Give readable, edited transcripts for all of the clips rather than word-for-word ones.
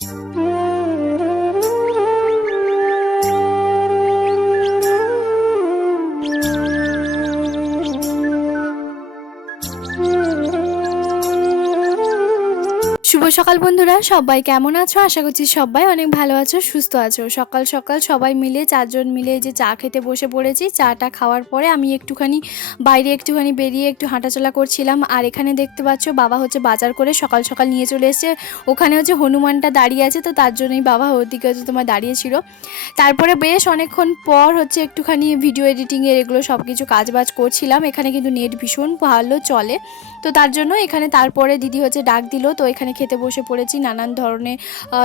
শুভ সকাল বন্ধুরা, সবাই কেমন আছো? আশা করছি সবাই অনেক ভালো আছো, সুস্থ আছো। সকাল সকাল সবাই মিলে 4 জন মিলে যে চা খেতে বসে পড়েছি। চাটা খাওয়ার পরে আমি একটুখানি বাইরে বেরিয়ে একটু হাঁটাচলা করছিলাম। আর এখানে দেখতে পাচ্ছ বাবা হচ্ছে বাজার করে সকাল সকাল নিয়ে চলে এসেছে। ওখানে হচ্ছে হনুমানটা দাঁড়িয়ে আছে, তো তার জন্যই বাবা ওদিকে হচ্ছে তোমার দাঁড়িয়েছিল। তারপরে বেশ অনেকক্ষণ পর হচ্ছে একটুখানি ভিডিও এডিটিংয়ের এগুলো সব কিছু কাজবাজ করছিলাম। এখানে কিন্তু নেট ভীষণ ভালো চলে, তো তার জন্য এখানে তারপরে দিদি হচ্ছে ডাক দিল, তো এখানে খেতে বসে পড়েছি। নানান ধরনের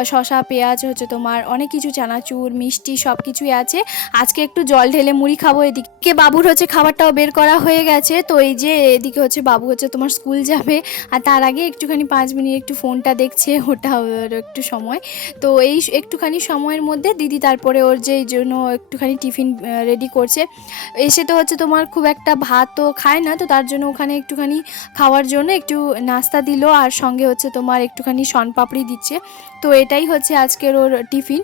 শসা, পেঁয়াজ হচ্ছে তোমার অনেক কিছু, চানাচুর, মিষ্টি সব কিছুই আছে। আজকে একটু জল ঢেলে মুড়ি খাবো। এদিকে বাবুর হচ্ছে খাবারটাও বের করা হয়ে গেছে। তো এই যে এদিকে হচ্ছে বাবু হচ্ছে তোমার স্কুল যাবে, আর তার আগে একটুখানি 5 মিনিট একটু ফোনটা দেখছে, ওটা একটু সময়। তো এই একটুখানি সময়ের মধ্যে দিদি তারপরে ওর যে এই জন্য একটুখানি টিফিন রেডি করছে। এসে তো হচ্ছে তোমার খুব একটা ভাত তো খায় না, তো তার জন্য ওখানে একটুখানি খাওয়ার জন্য একটু নাস্তা দিল, আর সঙ্গে হচ্ছে তোমার একটুখানি শনপাপড়ি দিচ্ছে। তো এটাই হচ্ছে আজকের ওর টিফিন।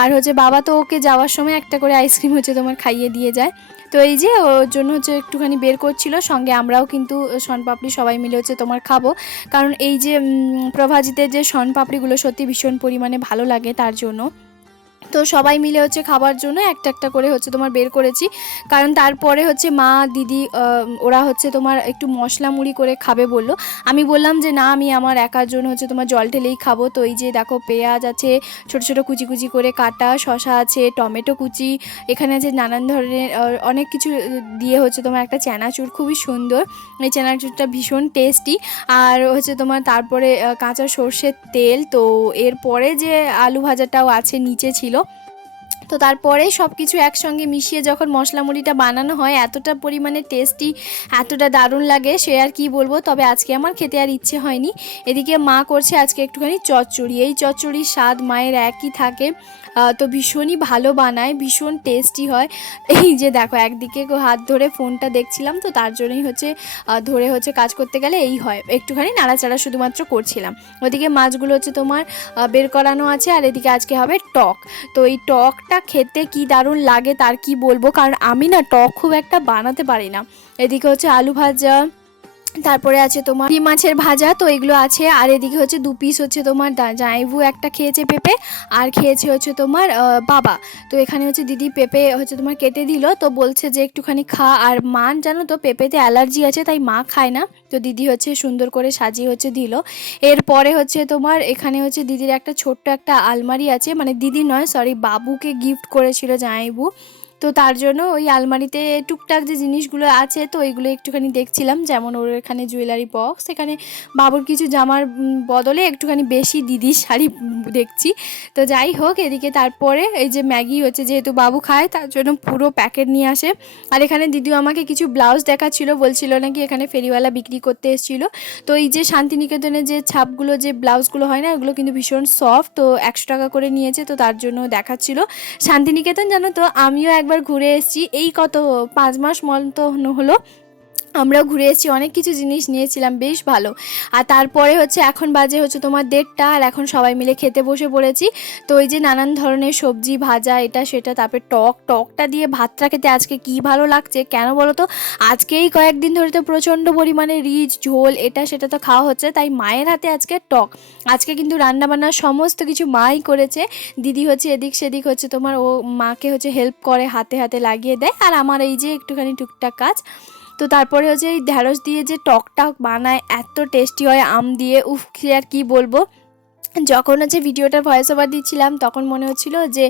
আর হচ্ছে বাবা তো ওকে যাওয়ার সময় একটা করে আইসক্রিম হচ্ছে তোমার খাইয়ে দিয়ে যায়। তো এই যে ওর জন্য হচ্ছে একটুখানি বের করছিল, সঙ্গে আমরাও কিন্তু শনপাপড়ি সবাই মিলে হচ্ছে তোমার খাবো। কারণ এই যে প্রভাজিতের যে শনপাপড়িগুলো সত্যি ভীষণ পরিমাণে ভালো লাগে, তার জন্য তো সবাই মিলে হচ্ছে খাবার জন্য একটা একটা করে হচ্ছে তোমার বের করেছি। কারণ তারপরে হচ্ছে মা, দিদি ওরা হচ্ছে তোমার একটু মশলা মুড়ি করে খাবে বললো। আমি বললাম যে না, আমি আমার একার জন্য হচ্ছে তোমার জল ঢেলেই খাবো। তো এই যে দেখো পেঁয়াজ আছে ছোট ছোট কুচি কুচি করে কাটা, শসা আছে, টমেটো কুচি, এখানে আছে নানান ধরনের অনেক কিছু দিয়ে হচ্ছে তোমার একটা চানাচুর, খুবই সুন্দর। এই চানাচুরটা ভীষণ টেস্টি। আর হচ্ছে তোমার তারপরে কাঁচা সর্ষের তেল। তো এরপরে যে আলু ভাজাটাও আছে নিচে ছিল। তো তারপরে সব কিছু একসঙ্গে মিশিয়ে যখন মশলা মুড়িটা বানানো হয়, এতটা পরিমাণে টেস্টি, এতটা দারুণ লাগে সে আর কি বলবো। তবে আজকে আমার খেতে আর ইচ্ছে হয়নি। এদিকে মা করছে আজকে একটুখানি চচ্চড়ি। এই চচ্চড়ির স্বাদ মায়ের একই থাকে, তো ভীষণই ভালো বানায়, ভীষণ টেস্টি হয়। এই যে দেখো একদিকে হাত ধরে ফোনটা দেখছিলাম, তো তার জন্যই হচ্ছে ধরে হচ্ছে কাজ করতে গেলে এই হয়, একটুখানি নাড়াচাড়া শুধুমাত্র করছিলাম। ওদিকে মাছগুলো হচ্ছে তোমার বের করানো আছে। আর এদিকে আজকে হবে টক। তো এই টকটা খেতে কি দারুণ লাগে তার কি বলবো, কারণ আমি না টক খুব একটা বানাতে পারি না। এদিকে হচ্ছে আলু ভাজা, তারপরে আছে তোমার মাছের ভাজা, তো এগুলো আছে। আর এদিকে হচ্ছে 2 পিস হচ্ছে তোমার জামাইবু একটা খেয়েছে পেঁপে, আর খেয়েছে হচ্ছে তোমার বাবা। তো এখানে হচ্ছে দিদি পেঁপে হচ্ছে তোমার কেটে দিল, তো বলছে যে একটুখানি খা। আর মা জানো তো পেঁপেতে অ্যালার্জি আছে, তাই মা খায় না। তো দিদি হচ্ছে সুন্দর করে সাজিয়ে হচ্ছে দিল। এরপরে হচ্ছে তোমার এখানে হচ্ছে দিদির একটা ছোট্ট একটা আলমারি আছে, মানে দিদি নয় সরি, বাবুকে গিফট করেছিল জামাইবু। তো তার জন্য ওই আলমারিতে টুকটাক যে জিনিসগুলো আছে, তো ওইগুলো একটুখানি দেখছিলাম। যেমন ওর এখানে জুয়েলারি বক্স, এখানে বাবুর কিছু জামার বদলে একটুখানি বেশি দিদির শাড়ি দেখছি। তো যাই হোক, এদিকে তারপরে এই যে ম্যাগি হচ্ছে, যেহেতু বাবু খায় তার জন্য পুরো প্যাকেট নিয়ে আসে। আর এখানে দিদিও আমাকে কিছু ব্লাউজ দেখাচ্ছিল, বলছিল নাকি এখানে ফেরিওয়ালা বিক্রি করতে এসেছিলো। তো এই যে শান্তিনিকেতনের যে ছাপগুলো, যে ব্লাউজগুলো হয় না, ওগুলো কিন্তু ভীষণ সফট, তো 100 টাকা করে নিয়েছে, তো তার জন্য দেখাচ্ছিল। শান্তিনিকেতন জানো তো আমিও একবার ঘুরে এসেছি, এই কত 5 মাস মতো হলো আমরাও ঘুরে এসেছি, অনেক কিছু জিনিস নিয়েছিলাম, বেশ ভালো। আর তারপরে হচ্ছে এখন বাজে হচ্ছে তোমার 1:30, আর এখন সবাই মিলে খেতে বসে পড়েছি। তো এই যে নানান ধরনের সবজি ভাজা, এটা সেটা, তারপরে টকটা দিয়ে ভাতটা খেতে আজকে কি ভালো লাগছে কেন বলো তো। আজকেই কয়েকদিন ধরে তো প্রচণ্ড পরিমাণে রিচ ঝোল এটা সেটা তো খাওয়া হচ্ছে, তাই মায়ের হাতে আজকে টক। আজকে কিন্তু রান্নাবান্না সমস্ত কিছু মাই করেছে। দিদি হচ্ছে এদিক সেদিক হচ্ছে তোমার ও মাকে হচ্ছে হেল্প করে, হাতে হাতে লাগিয়ে দেয়। আর আমার এই যে একটুখানি টুকটাক কাজ। তো তারপরে হচ্ছে এই ঢ্যাঁড়স দিয়ে যে টকটা বানায়, এত টেস্টি হয় আম দিয়ে, উফ সে আর কি বলবো। যখন হচ্ছে ভিডিওটার ভয়েস ওভার দিচ্ছিলাম তখন মনে হচ্ছিল যে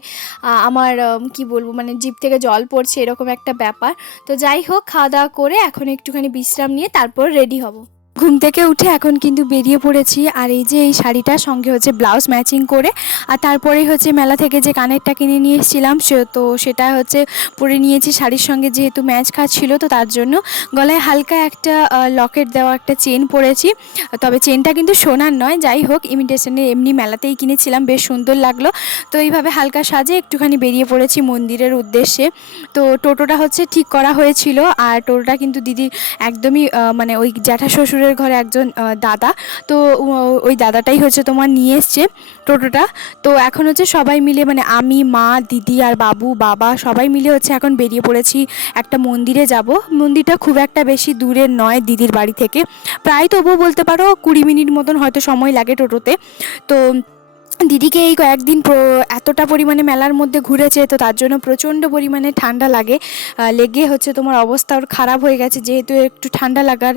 আমার কি বলবো, মানে জিভ থেকে জল পড়ছে, এরকম একটা ব্যাপার। তো যাই হোক, খাওয়া দাওয়া করে এখন একটুখানি বিশ্রাম নিয়ে তারপর রেডি হব। ঘুম থেকে উঠে এখন কিন্তু বেরিয়ে পড়েছি। আর এই যে এই শাড়িটার সঙ্গে হচ্ছে ব্লাউজ ম্যাচিং করে, আর তারপরে হচ্ছে মেলা থেকে যে কানেরটা কিনে নিয়ে এসেছিলাম তো সেটা হচ্ছে পরে নিয়েছি শাড়ির সঙ্গে, যেহেতু ম্যাচ খাচ্ছিল, তো তার জন্য গলায় হালকা একটা লকেট দেওয়া একটা চেন পরেছি। তবে চেনটা কিন্তু সোনার নয়, যাই হোক ইমিটেশনের, এমনি মেলাতেই কিনেছিলাম, বেশ সুন্দর লাগলো। তো এইভাবে হালকা সাজে একটুখানি বেরিয়ে পড়েছি মন্দিরের উদ্দেশ্যে। তো টোটোটা হচ্ছে ঠিক করা হয়েছিল, আর টোটোটা কিন্তু দিদির একদমই মানে ওই জ্যাঠা শ্বশুরের পাশের ঘরে একজন দাদা, তো ওই দাদাটাই হচ্ছে তোমার নিয়ে এসছে টোটোটা। তো এখন হচ্ছে সবাই মিলে মানে আমি, মা, দিদি আর বাবু, বাবা সবাই মিলে হচ্ছে এখন বেরিয়ে পড়েছি একটা মন্দিরে যাব। মন্দিরটা খুব একটা বেশি দূরের নয় দিদির বাড়ি থেকে, প্রায় তবুও বলতে পারো 20 মিনিট মতন হয়তো সময় লাগে টোটোতে। তো দিদিকে এই কয়েকদিন এতটা পরিমাণে মেলার মধ্যে ঘুরেছে, তো তার জন্য প্রচণ্ড পরিমাণে ঠান্ডা লেগে হচ্ছে তোমার অবস্থা ওর খারাপ হয়ে গেছে, যেহেতু একটু ঠান্ডা লাগার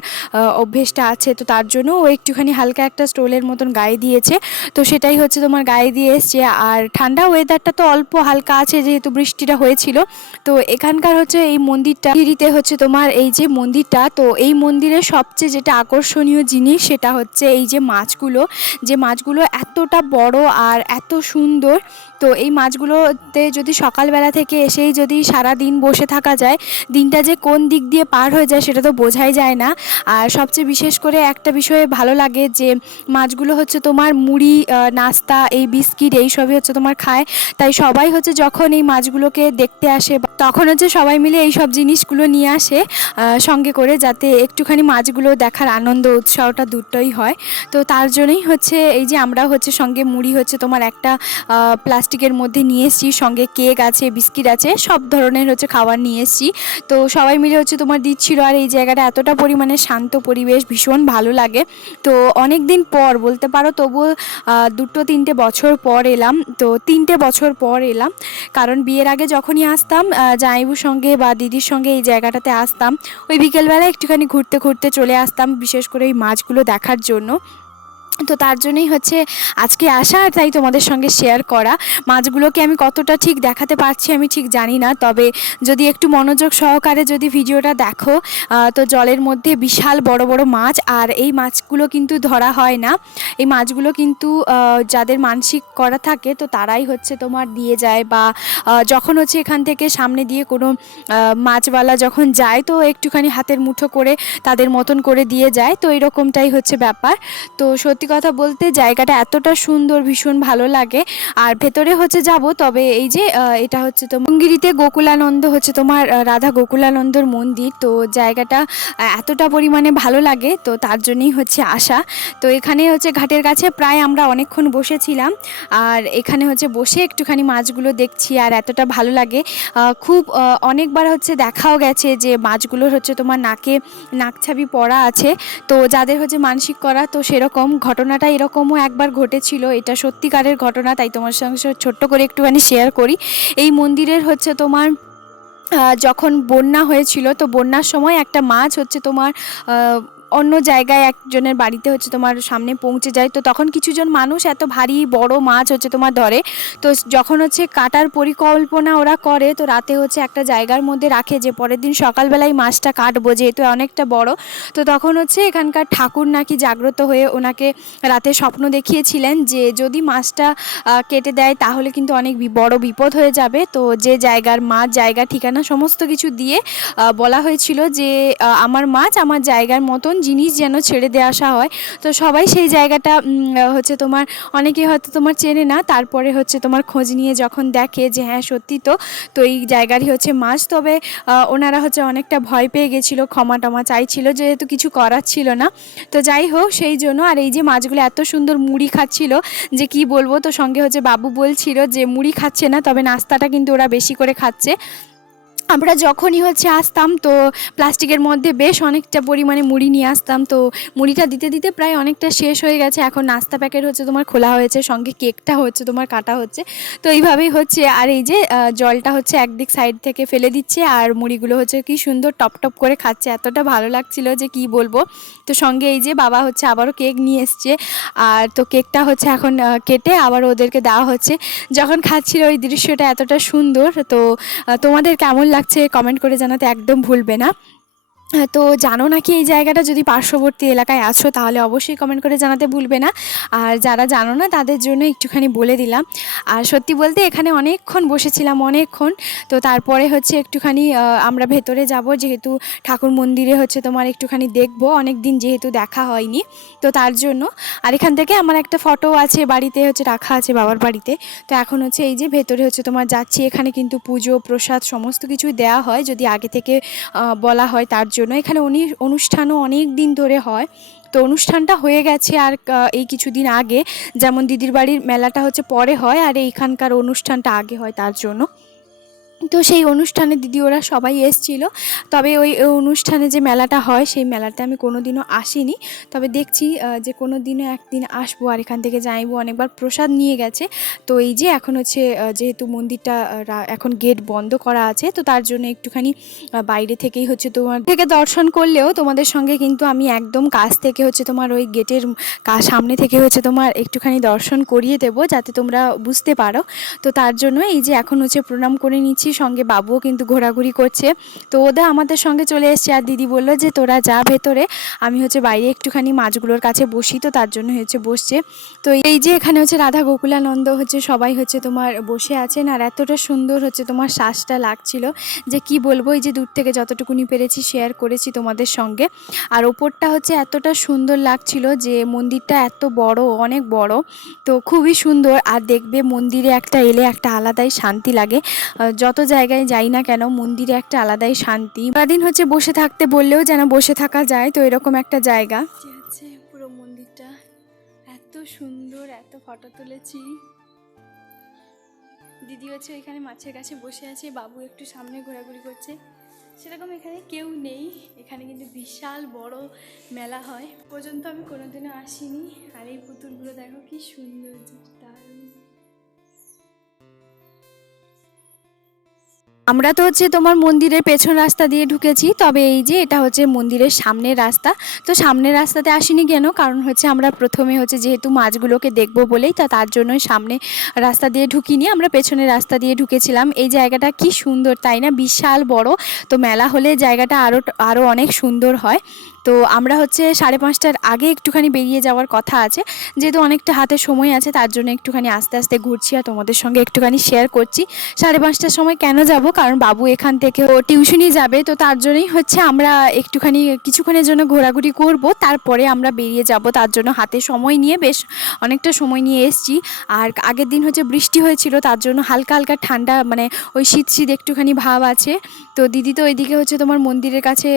অভ্যেসটা আছে, তো তার জন্য ও একটুখানি হালকা একটা স্টোলের মতন গায়ে দিয়েছে। তো সেটাই হচ্ছে তোমার গায়ে দিয়ে এসছে। আর ঠান্ডা ওয়েদারটা তো অল্প হালকা আছে, যেহেতু বৃষ্টিটা হয়েছিল। তো এখানকার হচ্ছে এই মন্দিরটা দিদিতে হচ্ছে তোমার এই যে মন্দিরটা, তো এই মন্দিরের সবচেয়ে যেটা আকর্ষণীয় জিনিস সেটা হচ্ছে এই যে মাছগুলো এতটা বড় আর এত সুন্দর। তো এই মাছগুলোতে যদি সকালবেলা থেকে এসেই যদি সারা দিন বসে থাকা যায়, দিনটা যে কোন দিক দিয়ে পার হয়ে যায় সেটা তো বোঝাই যায় না। আর সবচেয়ে বিশেষ করে একটা বিষয়ে ভালো লাগে যে মাছগুলো হচ্ছে তোমার মুড়ি, নাস্তা, এই বিস্কিট এই সবই হচ্ছে তোমার খায়। তাই সবাই হচ্ছে যখন এই মাছগুলোকে দেখতে আসে তখন হচ্ছে সবাই মিলে এই সব জিনিসগুলো নিয়ে আসে সঙ্গে করে, যাতে একটুখানি মাছগুলো দেখার আনন্দ উৎসাহটা দুটোই হয়। তো তার জন্যই হচ্ছে এই যে আমরা হচ্ছে সঙ্গে মুড়ি হচ্ছে তোমার একটা প্লাস্টিকের মধ্যে নিয়ে এসেছি, সঙ্গে কেক আছে, বিস্কিট আছে, সব ধরনের হচ্ছে খাবার নিয়ে এসেছি। তো সবাই মিলে হচ্ছে তোমার দিচ্ছিল। আর এই জায়গাটা এতটা পরিমাণে শান্ত পরিবেশ, ভীষণ ভালো লাগে। তো অনেক দিন পর বলতে পারো, তবুও 2-3 বছর পর এলাম। তো 3 বছর পর এলাম, কারণ বিয়ের আগে যখনই আসতাম জামাইবুর সঙ্গে বা দিদির সঙ্গে এই জায়গাটাতে আসতাম, ওই বিকেলবেলা একটুখানি ঘুরতে ঘুরতে চলে আসতাম, বিশেষ করে এই মাছগুলো দেখার জন্য। তো তার জন্যই হচ্ছে আজকে আসা, আর তাই তোমাদের সঙ্গে শেয়ার করা। মাছগুলোকে আমি কতটা ঠিক দেখাতে পারছি আমি ঠিক জানি না, তবে যদি একটু মনোযোগ সহকারে যদি ভিডিওটা দেখো, তো জলের মধ্যে বিশাল বড় বড় মাছ। আর এই মাছগুলো কিন্তু ধরা হয় না, এই মাছগুলো কিন্তু যাদের মানসিক করা থাকে তো তারাই হচ্ছে তোমার দিয়ে যায়, বা যখন হচ্ছে এখান থেকে সামনে দিয়ে কোনো মাছওয়ালা যখন যায় তো একটুখানি হাতের মুঠো করে তাদের মতন করে দিয়ে যায়। তো এরকমটাই হচ্ছে ব্যাপার। তো সত্যি কথা বলতে জায়গাটা এতটা সুন্দর, ভীষণ ভালো লাগে। আর ভেতরে হচ্ছে যাব, তবে এই যে এটা হচ্ছে তো মঙ্গিরিতে গোকুলানন্দ হচ্ছে তোমার রাধা গোকুলানন্দর মন্দির। তো জায়গাটা এতটা পরিমাণে ভালো লাগে, তো তার জন্যই হচ্ছে আসা। তো এখানে হচ্ছে ঘাটের কাছে প্রায় আমরা অনেকক্ষণ বসেছিলাম, আর এখানে হচ্ছে বসে একটুখানি মাছগুলো দেখছি, আর এতটা ভালো লাগে। খুব অনেকবার হচ্ছে দেখাও গেছে যে মাছগুলোর হচ্ছে তোমার নাকে নাকছাবি পরা আছে। তো যাদের হচ্ছে মানসিক করা, তো সেরকম ঘটনাটা এরকমও একবার ঘটেছিল, এটা সত্যিকারের ঘটনা, তাই তোমার সঙ্গে ছোট্ট করে একটুখানি শেয়ার করি। এই মন্দিরের হচ্ছে তোমার যখন বন্যা হয়েছিল, তো বন্যার সময় একটা মাছ হচ্ছে তোমার অন্য জায়গায় একজনের বাড়িতে হচ্ছে তোমার সামনে পৌঁছে যায়। তো তখন কিছুজন মানুষ এত ভারী বড় মাছ হচ্ছে তোমার ধরে। তো যখন হচ্ছে কাটার পরিকল্পনা ওরা করে, তো রাতে হচ্ছে একটা জায়গার মধ্যে রাখে যে পরের দিন সকালবেলায় মাছটা কাটবো, যেহেতু অনেকটা বড়। তো তখন হচ্ছে এখানকার ঠাকুর নাকি জাগ্রত হয়ে ওনাকে রাতে স্বপ্ন দেখিয়েছিলেন যে যদি মাছটা কেটে দেয় তাহলে কিন্তু অনেক বড় বিপদ হয়ে যাবে। তো যে জায়গার মাছ, জায়গা, ঠিকানা সমস্ত কিছু দিয়ে বলা হয়েছিল যে আমার মাছ আমার জায়গার মতন জিনিস যেন ছেড়ে দিয়ে আসা হয়। তো সবাই সেই জায়গাটা হচ্ছে তোমার অনেকে হয়তো তোমার চেনে না, তারপরে হচ্ছে তোমার খোঁজ নিয়ে যখন দেখে যে হ্যাঁ সত্যি তো এই জায়গারই হচ্ছে মাছ। তবে ওনারা হচ্ছে অনেকটা ভয় পেয়ে গেছিলো, ক্ষমা টমা চাইছিল, যেহেতু কিছু করার ছিল না। তো যাই হোক সেই জন্য। আর এই যে মাছগুলো এত সুন্দর মুড়ি খাচ্ছিল যে কি বলবো। তো সঙ্গে হচ্ছে বাবু বলছিল যে মুড়ি খাচ্ছে না, তবে নাস্তাটা কিন্তু ওরা বেশি করে খাচ্ছে। আমরা যখনই হচ্ছে আসতাম তো প্লাস্টিকের মধ্যে বেশ অনেকটা পরিমাণে মুড়ি নিয়ে আসতাম। তো মুড়িটা দিতে দিতে প্রায় অনেকটা শেষ হয়ে গেছে, এখন নাস্তা প্যাকেট হচ্ছে তোমার খোলা হয়েছে, সঙ্গে কেকটা হচ্ছে তোমার কাটা হচ্ছে। তো এইভাবেই হচ্ছে। আর এই যে জলটা হচ্ছে একদিক সাইড থেকে ফেলে দিচ্ছে, আর মুড়িগুলো হচ্ছে কি সুন্দর টপ টপ করে খাচ্ছে, এতটা ভালো লাগছিল যে কি বলবো। তো সঙ্গে এই যে বাবা হচ্ছে আবারও কেক নিয়ে এসছে, আর তো কেকটা হচ্ছে এখন কেটে আবার ওদেরকে দেওয়া হচ্ছে। যখন খাচ্ছিল ওই দৃশ্যটা এতটা সুন্দর। তো তোমাদের কেমন লাগছে কমেন্ট করে জানাতে একদম ভুলবে না। তো জানো নাকি এই জায়গাটা, যদি পার্শ্ববর্তী এলাকায় আছো তাহলে অবশ্যই কমেন্ট করে জানাতে ভুলবে না। আর যারা জানো না তাদের জন্য একটুখানি বলে দিলাম। আর সত্যি বলতে এখানে অনেকক্ষণ বসেছিলাম, অনেকক্ষণ। তো তারপরে হচ্ছে একটুখানি আমরা ভেতরে যাব, যেহেতু ঠাকুর মন্দিরে হচ্ছে তোমার একটুখানি দেখবো, অনেক দিন যেহেতু দেখা হয়নি, তো তার জন্য। আর এখান থেকে আমার একটা ফটো আছে বাড়িতে হচ্ছে রাখা আছে বাবার বাড়িতে। তো এখন হচ্ছে এই যে ভেতরে হচ্ছে তোমার যাচ্ছি, এখানে কিন্তু পুজো প্রসাদ সমস্ত কিছুই দেওয়া হয় যদি আগে থেকে বলা হয়, তার জন্য এখানে অনুষ্ঠানও অনেক দিন ধরে হয়। তো অনুষ্ঠানটা হয়ে গেছে আর এই কিছুদিন আগে, যেমন দিদির বাড়ির মেলাটা হচ্ছে পরে হয় আর এইখানকার অনুষ্ঠানটা আগে হয়, তার জন্য। তো সেই অনুষ্ঠানে দিদি ওরা সবাই এসেছিল। তবে ওই অনুষ্ঠানে যে মেলাটা হয় সেই মেলাতে আমি কোনো দিনও আসিনি। তবে দেখছি যে কোনো দিনও একদিন আসবো আর এখান থেকে যাইবো। অনেকবার প্রসাদ নিয়ে গেছে। তো এই যে এখন হচ্ছে যেহেতু মন্দিরটা এখন গেট বন্ধ করা আছে, তো তার জন্য একটুখানি বাইরে থেকেই হচ্ছে তোমার থেকে দর্শন করলেও তোমাদের সঙ্গে কিন্তু আমি একদম কাছ থেকে হচ্ছে তোমার ওই গেটের সামনে থেকে হচ্ছে তোমার একটুখানি দর্শন করিয়ে দেবো, যাতে তোমরা বুঝতে পারো। তো তার জন্য এই যে এখন হচ্ছে প্রণাম করে নিচ্ছি, সঙ্গে বাবুও কিন্তু ঘোরাঘুরি করছে। তো ওদের আমাদের সঙ্গে চলে এসছে আর দিদি বললো যে তোরা যা ভেতরে, আমি হচ্ছে বাইরে একটুখানি মাছগুলোর কাছে বসি। তো তার জন্য হচ্ছে বসছে। তো এই যে এখানে হচ্ছে রাধা গোকুলানন্দ হচ্ছে সবাই হচ্ছে তোমার বসে আছেন আর এতটা সুন্দর হচ্ছে তোমার শ্বাসটা লাগছিল যে কি বলবো। এই যে দূর থেকে যতটুকুনি পেরেছি শেয়ার করেছি তোমাদের সঙ্গে। আর ওপরটা হচ্ছে এতটা সুন্দর লাগছিল যে মন্দিরটা এত বড়, অনেক বড়, তো খুবই সুন্দর। আর দেখবে মন্দিরে একটা এলে একটা আলাদাই শান্তি লাগে। যত জায়গায় যাই না কেন মন্দিরে একটা আলাদাই শান্তি। সারাদিন হচ্ছে বসে থাকতে বললেও যেন বসে থাকা যায়, তো এরকম একটা জায়গা হচ্ছে পুরো মন্দিরটা এত সুন্দর। এত ফটো তুলেছি। দিদি হচ্ছে এখানে মাছের কাছে বসে আছে, বাবু একটু সামনে ঘোরাঘুরি করছে। সেরকম এখানে কেউ নেই। এখানে কিন্তু বিশাল বড় মেলা হয়, পর্যন্ত আমি কোনোদিনও আসিনি। আর এই পুতুলগুলো দেখো কি সুন্দর, দারুণ। আমরা তো হচ্ছে তোমার মন্দিরের পেছন রাস্তা দিয়ে ঢুকেছি, তবে এই যে এটা হচ্ছে মন্দিরের সামনের রাস্তা। তো সামনের রাস্তাতে আসিনি কেন, কারণ হচ্ছে আমরা প্রথমে হচ্ছে যেহেতু মাছগুলোকে দেখবো বলেই, তার জন্যই সামনে রাস্তা দিয়ে ঢুকিনি, আমরা পেছনের রাস্তা দিয়ে ঢুকেছিলাম। এই জায়গাটা কি সুন্দর তাই না, বিশাল বড়। তো মেলা হলে জায়গাটা আরও অনেক সুন্দর হয়। তো আমরা হচ্ছে 5:30টার আগে একটুখানি বেরিয়ে যাওয়ার কথা আছে, যেহেতু অনেকটা হাতে সময় আছে, তার জন্য একটুখানি আস্তে আস্তে ঘুরছি আর তোমাদের সঙ্গে একটুখানি শেয়ার করছি। 5:30টার সময় কেন যাব, কারণ বাবু এখান থেকে ও টিউশনি যাবে। তো তার জন্যই হচ্ছে আমরা একটুখানি কিছুক্ষণের জন্য ঘোরাঘুরি করব, তারপরে আমরা বেরিয়ে যাব। তার জন্য হাতে সময় নিয়ে বেশ অনেকটা সময় নিয়ে এসছি। আর আগের দিন হচ্ছে বৃষ্টি হয়েছিল, তার জন্য হালকা হালকা ঠান্ডা, মানে ওই শীত শীত একটুখানি ভাব আছে। তো দিদি তো ওইদিকে হচ্ছে তোমার মন্দিরের কাছে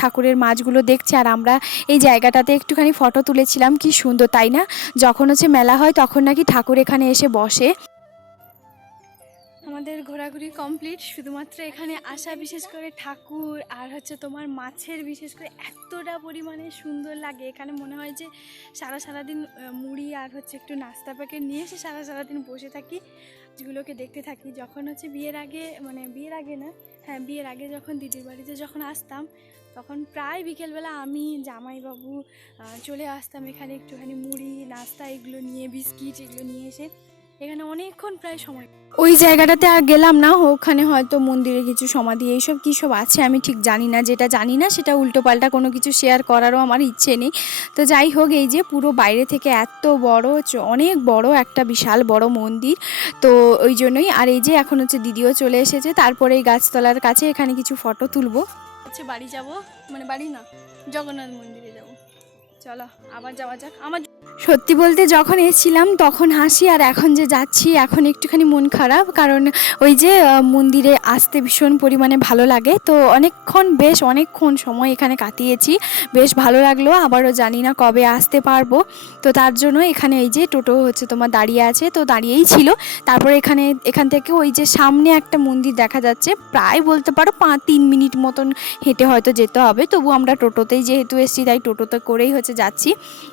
ঠাকুরের মাছগুলো দেখছে আর আমরা এই জায়গাটাতে একটুখানি ফটো তুলেছিলাম। কি সুন্দর তাই না, যখন হচ্ছে মেলা হয় তখন নাকি ঠাকুর এখানে এসে বসে। আমাদের ঘোরাঘুরি কমপ্লিট। শুধুমাত্র এখানে আসা, বিশেষ করে ঠাকুর আর হচ্ছে তোমার মাছের বিশেষ করে এতটা পরিমাণে সুন্দর লাগে। এখানে মনে হয় যে সারাদিন মুড়ি আর হচ্ছে একটু নাস্তা প্যাকেট নিয়ে এসে সারাদিন বসে থাকি, যেগুলোকে দেখতে থাকি। যখন হচ্ছে বিয়ের আগে, মানে বিয়ের আগে না, হ্যাঁ বিয়ের আগে যখন দিদির বাড়িতে যখন আসতাম, তখন প্রায় বিকেলবেলা আমি জামাইবাবু চলে আসতাম এখানে একটুখানি মুড়ি নাস্তা এগুলো নিয়ে, বিস্কিট এগুলো নিয়ে এসে এখানে অনেকক্ষণ প্রায় সময়। ওই জায়গাটাতে আর গেলাম না, ওখানে হয়তো মন্দিরে কিছু সমাধি এইসব কী সব আছে আমি ঠিক জানি না। যেটা জানি না সেটা উল্টোপাল্টা কোনো কিছু শেয়ার করারও আমার ইচ্ছে নেই। তো যাই হোক, এই যে পুরো বাইরে থেকে এত বড়, অনেক বড় একটা বিশাল বড় মন্দির। তো ওই জন্যই। আর এই যে এখন হচ্ছে দিদিও চলে এসেছে, তারপরে এই গাছতলার কাছে এখানে কিছু ফটো তুলবো। হচ্ছে বাড়ি যাব, মানে বাড়ি না, জগন্নাথ মন্দিরে যাব। চলো আবার যাওয়া যাক। আমার সত্যি বলতে যখন এসেছিলাম তখন হাসি, আর এখন যে যাচ্ছি এখন একটুখানি মন খারাপ, কারণ ওই যে মন্দিরে আসতে ভীষণ পরিমাণে ভালো লাগে। তো বেশ অনেকক্ষণ সময় এখানে কাটিয়েছি, বেশ ভালো লাগলো। আবারও জানি না কবে আসতে পারবো। তো তার জন্য এখানে এই যে টোটো হচ্ছে তোমার দাঁড়িয়ে আছে, তো দাঁড়িয়েই ছিল। তারপরে এখান থেকে ওই যে সামনে একটা মন্দির দেখা যাচ্ছে, প্রায় বলতে পারো 3 মিনিট মতন হেঁটে হয়তো যেতে হবে। তবু আমরা টোটোতেই যেহেতু এসেছি তাই টোটোতে করেই হচ্ছে যাচ্ছি।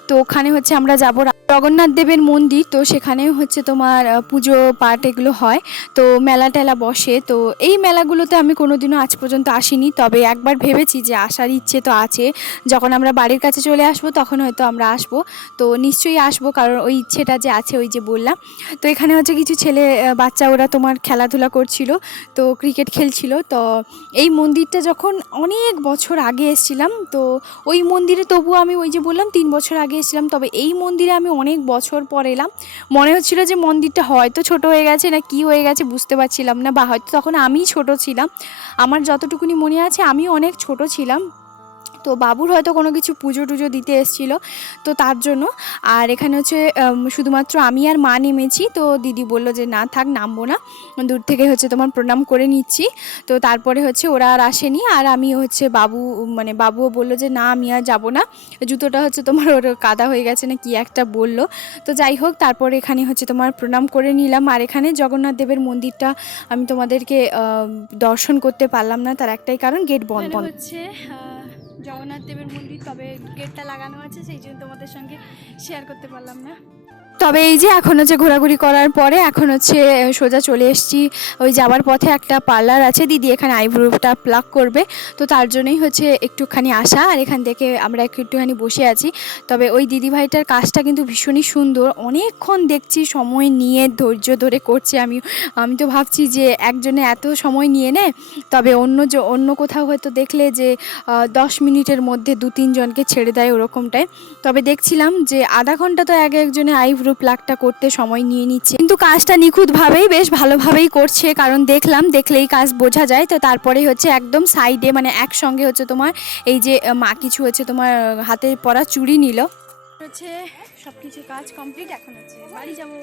তো ওখানে হচ্ছে আমরা যাব জগন্নাথ দেবের মন্দির। তো সেখানে হচ্ছে তোমার পুজো পাঠ এগুলো হয়, তো মেলা টেলা বসে। তো এই মেলাগুলোতে আমি কোনোদিনও আজ পর্যন্ত আসিনি, তবে একবার ভেবেছি যে আসার ইচ্ছে তো আছে। যখন আমরা বাড়ির কাছে চলে আসব তখন হয়তো আমরা আসব, তো নিশ্চয়ই আসব, কারণ ওই ইচ্ছেটা যে আছে, ওই যে বললাম। তো এখানে হচ্ছে কিছু ছেলে বাচ্চা ওরা তোমার খেলাধুলা করছিল, তো ক্রিকেট খেলছিল। তো এই মন্দিরটা যখন অনেক বছর আগে এসেছিলাম, তো ওই মন্দিরে তবুও আমি ওই যে বললাম 3 বছর আগে এসেছিলাম, তবে এই মন্দিরে আমি অনেক বছর পর এলাম। মনে হচ্ছিল যে মন্দিরটা হয়তো ছোট হয়ে গেছে না কি হয়ে গেছে বুঝতে পারছিলাম না, বা হয়তো তখন আমিই ছোট ছিলাম। আমার যতটুকুনি মনে আছে আমি অনেক ছোট ছিলাম। তো বাবুর হয়তো কোনো কিছু পুজো টুজো দিতে এসেছিলো, তো তার জন্য। আর এখানে হচ্ছে শুধুমাত্র আমি আর মা নেমেছি। তো দিদি বললো যে না থাক, নামবো না, দূর থেকে হচ্ছে তোমার প্রণাম করে নিচ্ছি। তো তারপরে হচ্ছে ওরা আর আসেনি, আর আমি হচ্ছে বাবুও বললো যে না আমি আর যাবো না, জুতোটা হচ্ছে তোমার ওর কাদা হয়ে গেছে না কি একটা বললো। তো যাই হোক, তারপরে এখানে হচ্ছে তোমার প্রণাম করে নিলাম। আর এখানে জগন্নাথ দেবের মন্দিরটা আমি তোমাদেরকে দর্শন করতে পারলাম না, তার একটাই কারণ গেট বন্ধ হচ্ছে জগন্নাথ দেবের মন্দির, তবে গেটটা লাগানো আছে, সেই জন্য তোমাদের সঙ্গে শেয়ার করতে পারলাম না। তবে এই যে এখন হচ্ছে ঘোরাঘুরি করার পরে এখন হচ্ছে সোজা চলে এসেছি ওই যাওয়ার পথে একটা পার্লার আছে, দিদি এখানে আইব্রোটা প্লাক করবে, তো তার জন্যই হচ্ছে একটুখানি আসা। আর এখান থেকে আমরা একটুখানি বসে আছি। তবে ওই দিদিভাইটার কাজটা কিন্তু ভীষণই সুন্দর, অনেকক্ষণ দেখছি সময় নিয়ে ধৈর্য ধরে করছে। আমি তো ভাবছি যে একজনে এত সময় নিয়ে নেয়, তবে অন্য কোথাও হয়তো দেখলে যে 10 মিনিটের মধ্যে 2-3 জনকে ছেড়ে দেয় ওরকমটাই। তবে দেখছিলাম যে আধা ঘন্টা তো একজনে আইব্রো প্লাকটা করতে সময় নিয়ে নিচ্ছে, কিন্তু কাজটা নিখুঁতভাবেই বেশ ভালোভাবেই করছে, কারণ দেখলেই কাজ বোঝা যায়। তো তারপরে হচ্ছে একদম সাইডে মানে একসঙ্গে হচ্ছে তোমার এই যে মা কিছু হচ্ছে তোমার হাতে পরা চুড়ি নিল, হচ্ছে সব কিছু কাজ কমপ্লিট, এখন হচ্ছে বাড়ি যাবো।